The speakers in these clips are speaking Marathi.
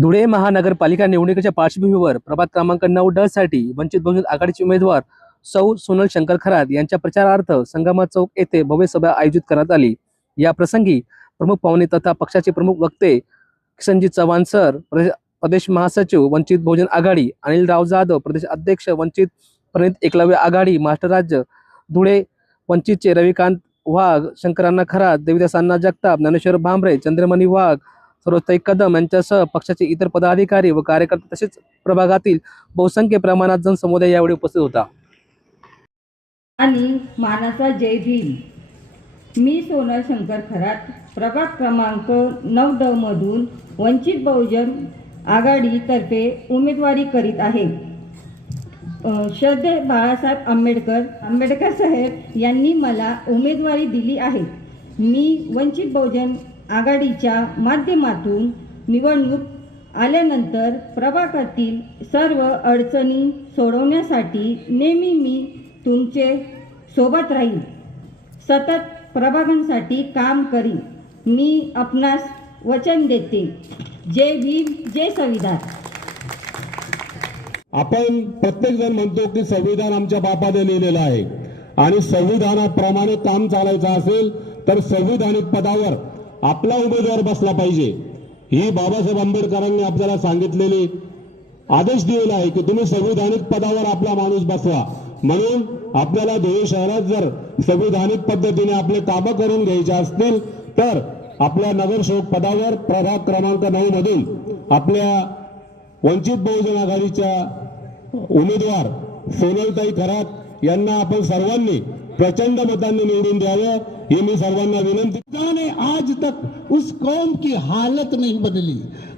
धुळे महानगरपालिका निवडणुकीच्या पार्श्वभूमीवर प्रभाग क्रमांक 9 साठी वंचित बहुजन आघाडीचे उमेदवार सौ सोनल शंकर खरात यांच्या प्रचारार्थ संगमा चौक येथे भव्य सभा आयोजित करण्यात आली। या प्रसंगी प्रमुख पाहुणे तथा पक्षाचे प्रमुख वक्ते किसनजी चव्हाण सर, प्रदेश महासचिव वंचित बहुजन आघाडी अनिल राव जाधव, प्रदेश अध्यक्ष वंचित प्रणित एकलव्य आघाडी मास्टर राज्य धुळे वंचितचे रविकांत वाघ, शंकरांना खरात, देविदास अण्णा जगताप, ज्ञानेश्वर भांबरे, चंद्रमणी वाघ, सरोजताई कदम यांच्यासह पक्षाचे इतर पदाधिकारी व कार्यकर्ते तसेच प्रभागातील बहुसंख्य प्रमाणात जनसमुदाय यावेळी उपस्थित होता। आणि मानाचा जय भीम। मी सोनल शंकर खरात प्रभाग क्रमांक 9 मधून वंचित बहुजन आघाडीतर्फे उमेदवारी करीत आहे। श्रद्धेय बाळासाहेब आंबेडकर साहेब यांनी मला उमेदवारी दिली आहे। मी वंचित बहुजन आघाडीच्या माध्यमातून निवडणूक आल्यानंतर प्रभागातील सर्व अडचणी सोडवण्यासाठी नेहमी मी तुमचे सोबत राहील, सतत प्रभागांसाठी काम करीन। मी आपणास वचन देते। जय भीम, जय संविधान। आपण प्रत्येक जण म्हणतो की संविधान आमच्या बापाने लिहिलेलं आहे आणि संविधानाप्रमाणे काम चालायचं असेल तर संविधानिक पदावर आपला उमेदवार बसला पाहिजे। ही बाबासाहेब आंबेडकरांनी आपल्याला सांगितलेली आदेश दिलेला आहे की तुम्ही संविधानिक पदावर आपला माणूस बसवा। म्हणून आपल्याला धुळे शहरात जर संविधानिक पद्धतीने आपले कामं करून घ्यायचे असतील तर आपल्या नगरसेवक पदावर प्रभाग क्रमांक 9 मधून आपल्या वंचित बहुजन आघाडीच्या उमेदवार सोनलताई खरात यांना आपण सर्वांनी प्रचंड मतांनी निवडून द्यावं ही मी सर्वांना विनंती। खुदा ने आज तक उस कौम की हालत नहीं बदली,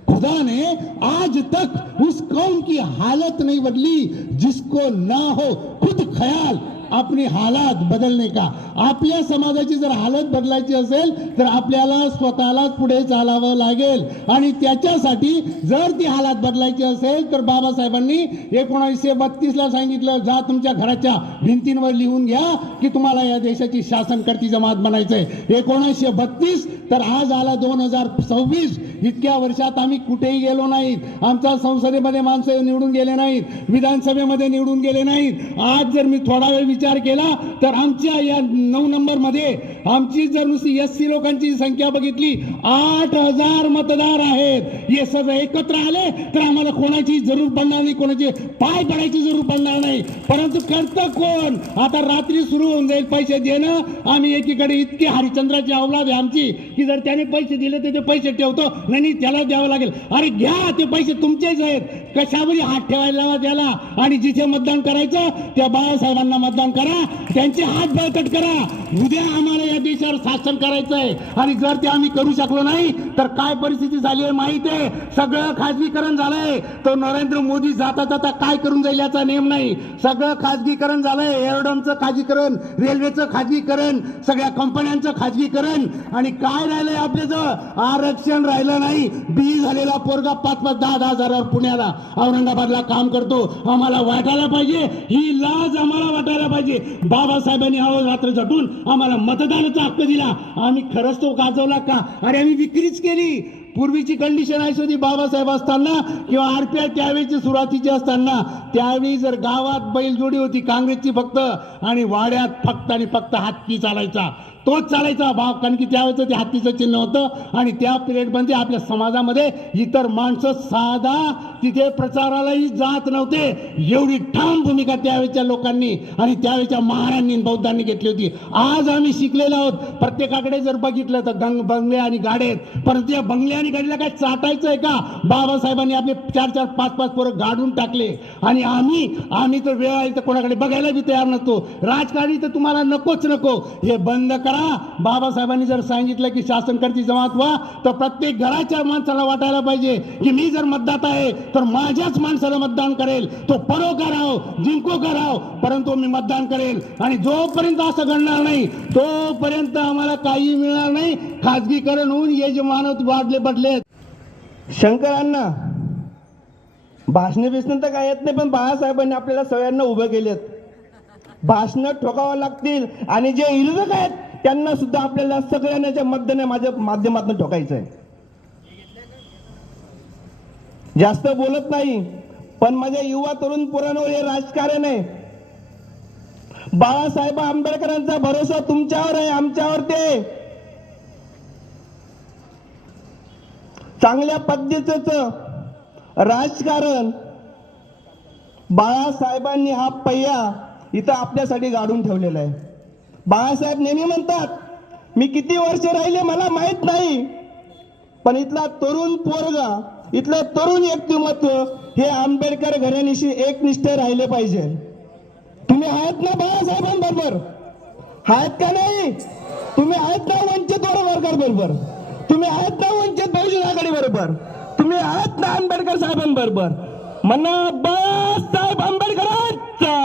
खुदा ने आज तक उस कौम की हालत नहीं बदली जिसको ना हो खुद ख्याल अपनी हालात बदलने का। आपल्या समाजाची जर हालत बदलायची असेल तर आपल्याला स्वतःलाच पुढे चालावं लागेल आणि त्याच्यासाठी जर ती हालत बदलायची असेल तर बाबासाहेबांनी 1932 ला सांगितलं, जा तुमच्या घराच्या भिंतींवर लिहून घ्या की तुम्हाला या देशाची शासनकर्ती जमात बनायचंय। 1932 तर आज आला 2026। इतक्या वर्षात आम्ही कुठेही गेलो नाहीत। आमच्या संसदेमध्ये माणसं निवडून गेले नाहीत, विधानसभेमध्ये निवडून गेले नाहीत। आज जर मी थोडा वेळ विचार केला तर आमच्या या 9 नंबर मध्ये आमची जर नुसती एससी लोकांची संख्या बघितली 8000 मतदार आहेत। हे सगळे एकत्र आले तर आम्हाला कोणाची जरूर पडणार नाही, कोणाचे पाय पडायची जरूर पडणार नाही। परंतु करतं कोण? आता रात्री सुरू होऊन जाईल पैसे देणं। आम्ही एकीकडे इतके हरिश्चंद्राची औलाद आहे आमची की जर त्याने पैसे दिले तर ते पैसे ठेवतो, नाही त्याला द्यावं लागेल। अरे घ्या, ते पैसे तुमचेच आहेत, कशामध्ये हात ठेवायला लावा त्याला। आणि जिथे मतदान करायचं त्या बाळासाहेबांना मतदान करा, त्यांचे हात बळकट करा। उद्या आम्हाला या देशावर शासन करायचं आहे आणि जर ते आम्ही करू शकलो नाही तर काय परिस्थिती झाली आहे माहिती आहे। सगळं खाजगीकरण झालंय। तो नरेंद्र मोदी जाता जाता काय करून जाईल याचा नेम नाही। सगळं खाजगीकरण झालंय, एअरडॉमचं खाजगीकरण, रेल्वेचं खाजगीकरण, सगळ्या कंपन्यांचं खाजगीकरण आणि काय राहिलंय आपल्याचं आरक्षण राहिलं नाही। बी झालेला पोरगा 5-5, 10-10 हजारावर पुण्याला औरंगाबादला काम करतो। आम्हाला वाटायला पाहिजे, ही लाज आम्हाला वाटायला पाहिजे। बाबासाहेबांनी आवाज रात्र झटून आम्हाला मतदानाचा हक्क दिला, आम्ही खरंच तो गाजवला का? अरे आम्ही विक्रीच केली। पूर्वीची कंडिशन आहे होती बाबासाहेब असताना किंवा आरपीआय त्यावेळीची सुरुवातीची असताना, त्यावेळी जर गावात बैलजोडी होती काँग्रेसची फक्त आणि वाड्यात फक्त आणि फक्त हत्ती चालायचा, तोच चालायचा भाव, कारण की त्यावेळेचं ते हत्तीचं चिन्ह होतं। आणि त्या पिरियडमध्ये आपल्या समाजामध्ये इतर माणसं साधा तिथे प्रचारालाही जात नव्हते। एवढी ठाम भूमिका त्यावेळेच्या लोकांनी आणि त्यावेळेच्या महाराजांनी बौद्धांनी घेतली होती। आज आम्ही शिकलेलो आहोत। प्रत्येकाकडे जर बघितलं तर बंगले आणि गाड्या आहेत, परंतु या बंगले आणि गाडीला काय चाटायचं आहे का? बाबासाहेबांनी आपले 4-4, 5-5 पोरं गाडून टाकले आणि आम्ही तर वेळ आहे तर कोणाकडे बघायला बी तयार नसतो। राजकारणी तर तुम्हाला नकोच नको, हे बंद करा। बाबासाहेबांनी जर सांगितलं की शासनकर्ती जमात व्हा तर प्रत्येक घराच्या माणसाला वाटायला पाहिजे की मी जर मतदाता आहे तर माझ्याच माणसाला मतदान करेल, तो परो का राहो जिंको का राहो, परंतु मी मतदान करेल। आणि जोपर्यंत असं घडणार नाही तोपर्यंत आम्हाला काही मिळणार नाही। खाजगीकरण होऊन हे जे मानव वाढले बदले। शंकरांना भाषणे बिसणं तर काय येत नाही, पण बाळासाहेबांनी आपल्याला सगळ्यांना उभं केलेत। भाषणं ठोकावं लागतील आणि जे विरोधक आहेत त्यांना सुद्धा आपल्याला सगळ्यांच्या मतदानाच्या माझ्या माध्यमातून ठोकायचं आहे। जास्त बोलत नाही, पण माझ्या युवा तरुण पोरांवर हे राजकारण आहे. बाळासाहेब आंबेडकरांचा भरोसा तुमच्यावर आहे, आमच्यावर ते चांगल्या पद्धतीचं राजकारण बाळासाहेबांनी हा पहिया इथं आपल्यासाठी गाडून ठेवलेला आहे. बाळासाहेब नेहमी म्हणतात, मी किती वर्ष राहिले मला माहित नाही, पण इथला तरुण पोरगा, इथलं तरुण व्यक्तिमत्व हे आंबेडकर घराण्याशी एकनिष्ठ राहिले पाहिजे. तुम्ही आहात ना बाळासाहेबांबरोबर? आहात का नाही? तुम्ही आहात ना वंचित वर्गाबरोबर? तुम्ही आहात ना वंचित बहुजन आघाडी बरोबर? तुम्ही आहात ना आंबेडकर साहेबांबरोबर? म्हणा बाळासाहेब आंबेडकरांचा,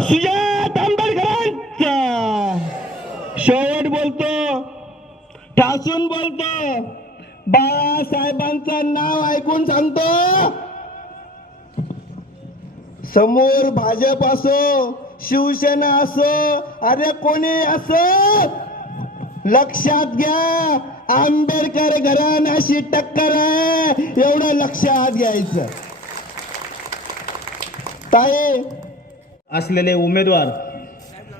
सुजात आंबेडकरांचा. शेवट बोलतो, ठासून बोलतो, बाळासाहेबांचं नाव ऐकून सांगतो. समोर भाजप असो, शिवसेना असो, अरे कोणी असो, लक्षात घ्या आंबेडकर घराण्याशी टक्कर आहे, एवढं लक्षात घ्यायचं. ताई असलेले उमेदवार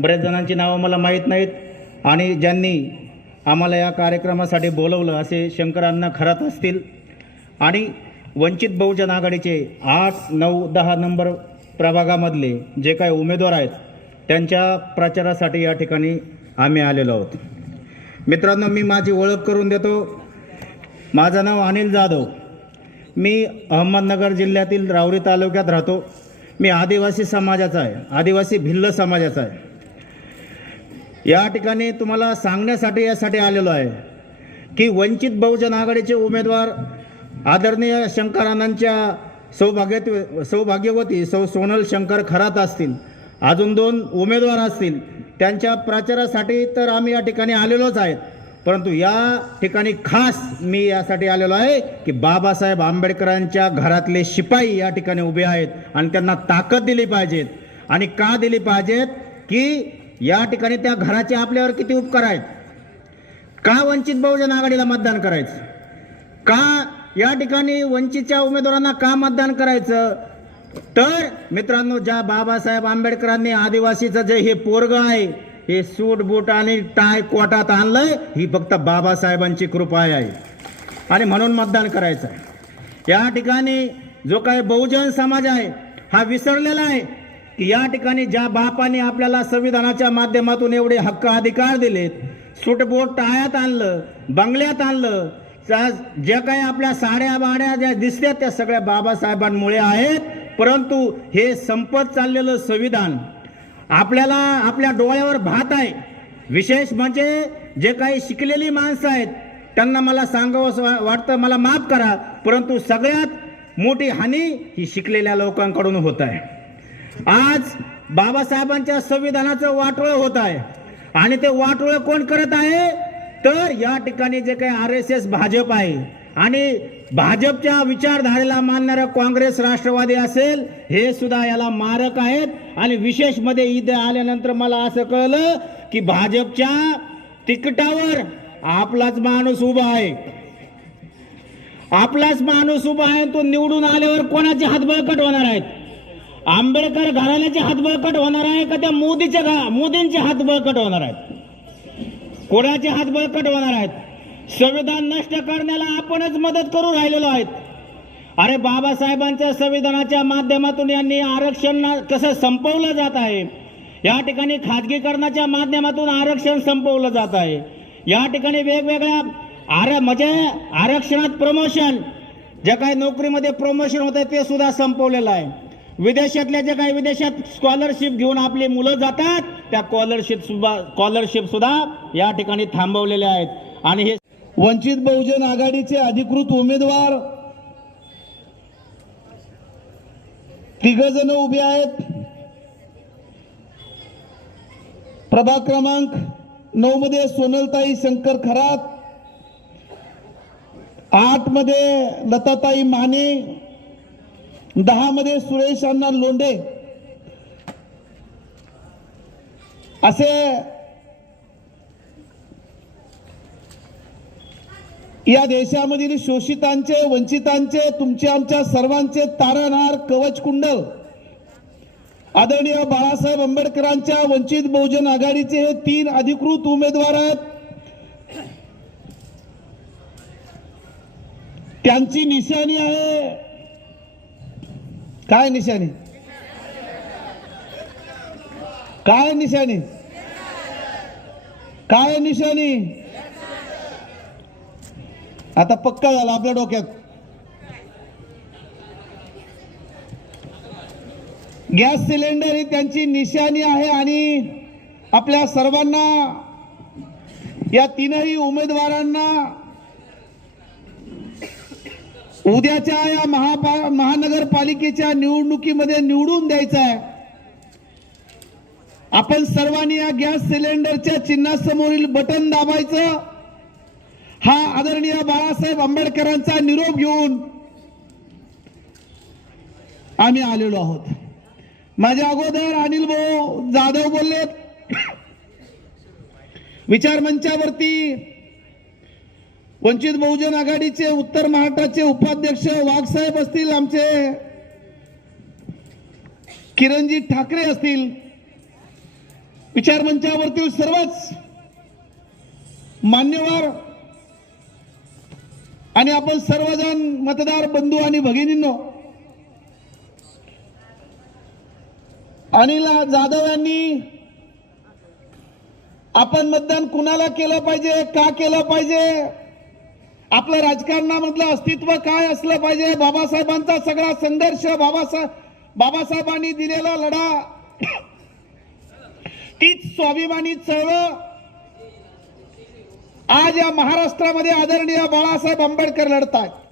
बऱ्याच जणांची नावं मला माहीत नाहीत, आणि ज्यांनी आम्हाला या कार्यक्रमासाठी बोलवलं असे शंकरांना खरात असतील, आणि वंचित बहुजन आघाडीचे 8, 9, 10 नंबर प्रभागामधले जे काही उमेदवार आहेत त्यांच्या प्रचारासाठी या ठिकाणी आम्ही आलेलो आहोत. मित्रांनो, मी माझी ओळख करून देतो. माझं नाव अनिल जाधव. मी अहमदनगर जिल्ह्यातील रावरी तालुक्यात राहतो. मी आदिवासी समाजाचा आहे, आदिवासी भिल्ल समाजाचा आहे. या ठिकाणी तुम्हाला सांगण्यासाठी यासाठी आलेलो आहे की वंचित बहुजन आघाडीचे उमेदवार आदरणीय शंकरांच्या सौभाग्यवती सोनल शंकर खरात असतील, अजून 2 उमेदवार असतील, त्यांच्या प्रचारासाठी तर आम्ही या ठिकाणी आलेलोच आहेत. परंतु या ठिकाणी खास मी यासाठी आलेलो आहे की बाबासाहेब आंबेडकरांच्या घरातले शिपाई या ठिकाणी उभे आहेत आणि त्यांना ताकद दिली पाहिजेत. आणि का दिली पाहिजेत की या ठिकाणी त्या घराचे आपल्यावर किती उपकार आहेत. का वंचित बहुजन आघाडीला मतदान करायचं? का या ठिकाणी वंचितच्या उमेदवारांना का मतदान करायचं? तर मित्रांनो, ज्या बाबासाहेब आंबेडकरांनी आदिवासीचं जे हे पोरग आहे, हे सूट बूट आणि टाय कोटात आणलंय, ही फक्त बाबासाहेबांची कृपा आहे, आणि म्हणून मतदान करायचं आहे. या ठिकाणी जो काही बहुजन समाज आहे हा विसरलेला आहे की या ठिकाणी ज्या बापाने आपल्याला संविधानाच्या माध्यमातून एवढे हक्क अधिकार दिलेत, सूटबूट टाळ्यात आणलं, बंगल्यात आणलं, ज्या काही आपल्या साड्या बाड्या ज्या दिसतात त्या सगळ्या बाबासाहेबांमुळे आहेत. परंतु हे संपत चाललेलं संविधान आपल्याला आपल्या डोळ्यावर भात आहे. विशेष म्हणजे जे काही शिकलेली माणसं आहेत त्यांना मला सांगावं वाटतं, मला माफ करा, परंतु सगळ्यात मोठी हानी ही शिकलेल्या लोकांकडून होत आहे. आज बाबासाहेबांच्या संविधानाचं वाटोळं होत आहे, आणि ते वाटोळं कोण करत आहे? तर या ठिकाणी जे काही RSS भाजप आहे आणि भाजपच्या विचारधारेला मानणारा काँग्रेस राष्ट्रवादी असेल, हे सुद्धा याला मारक आहेत. आणि विशेष मध्ये इथे आल्यानंतर मला असं कळलं की भाजपच्या तिकिटावर आपलाच माणूस उभा आहे, आपलाच माणूस उभा आहे. तो निवडून आल्यावर कोणाचे हात बळकट होणार आहेत? आंबेडकर घराण्याचे हात बळकट होणार आहे का त्या मोदींचे हात बळकट होणार आहेत? कोणाचे हात बळकट होणार आहेत? संविधान नष्ट करण्याला आपणच मदत करू राहिलेलो आहेत. अरे बाबासाहेबांच्या संविधानाच्या माध्यमातून यांनी आरक्षण कसं संपवलं जात आहे, या ठिकाणी खाजगीकरणाच्या माध्यमातून आरक्षण संपवलं जात आहे. या ठिकाणी वेगवेगळ्या म्हणजे आरक्षणात प्रमोशन, जे काही नोकरीमध्ये प्रमोशन होत आहे ते सुद्धा संपवलेलं आहे. विदेशातल्या जे काही विदेशात स्कॉलरशिप घेऊन आपली मुलं जातात त्या स्कॉलरशिप सुद्धा या ठिकाणी थांबवलेल्या आहेत. आणि हे वंचित बहुजन आघाडीचे अधिकृत उमेदवार 3 जण उभे आहेत. प्रभाग क्रमांक 9 मध्ये सोनलताई शंकर खरात, 8 मध्ये लताताई माने, 10 मध्ये सुरेश अण्णा लोंढे असे या देशामधील शोषितांचे, वंचितांचे, तुमच्या आमच्या सर्वांचे तारणहार, कवच कुंडल आदरणीय बाळासाहेब आंबेडकरांच्या वंचित बहुजन आघाडीचे हे 3 अधिकृत उमेदवार आहेत. त्यांची निशाणी आहे, काय निशाणी? काय निशाणी? काय निशाणी? आता पक्का झाला आपल्या डोक्यात. गॅस सिलेंडर ही त्यांची निशाणी आहे आणि आपल्या सर्वांना, या 3ही उमेदवारांना उद्याच्या या महानगरपालिकेच्या निवडणुकीमध्ये निवडून द्यायचं आहे. आपण सर्वांनी या गॅस सिलेंडरच्या चिन्हासमोरील बटन दाबायचं. हा आदरणीय बाळासाहेब आंबेडकरांचा निरोप घेऊन आम्ही आलेलो आहोत. माझ्या अगोदर अनिल भाऊ जाधव बोललेत. विचार मंचावरती वंचित बहुजन आघाडीचे उत्तर महाराष्ट्राचे उपाध्यक्ष वाघसाहेब असतील, आमचे किरणजी ठाकरे असतील, विचार मंचावरतील सर्वच मान्यवर आणि आपण सर्वजण मतदार बंधू आणि भगिनींनो, अनिल जाधव यांनी आपण मतदान कुणाला केलं पाहिजे, का केलं पाहिजे, आपलं राजकारणामधलं अस्तित्व काय असलं पाहिजे, बाबासाहेबांचा सगळा संघर्ष, बाबासाहेबांनी दिलेला लढा, तीच स्वाभिमानी चळवळ आज या महाराष्ट्रामध्ये आदरणीय बाळासाहेब आंबेडकर लढतायत.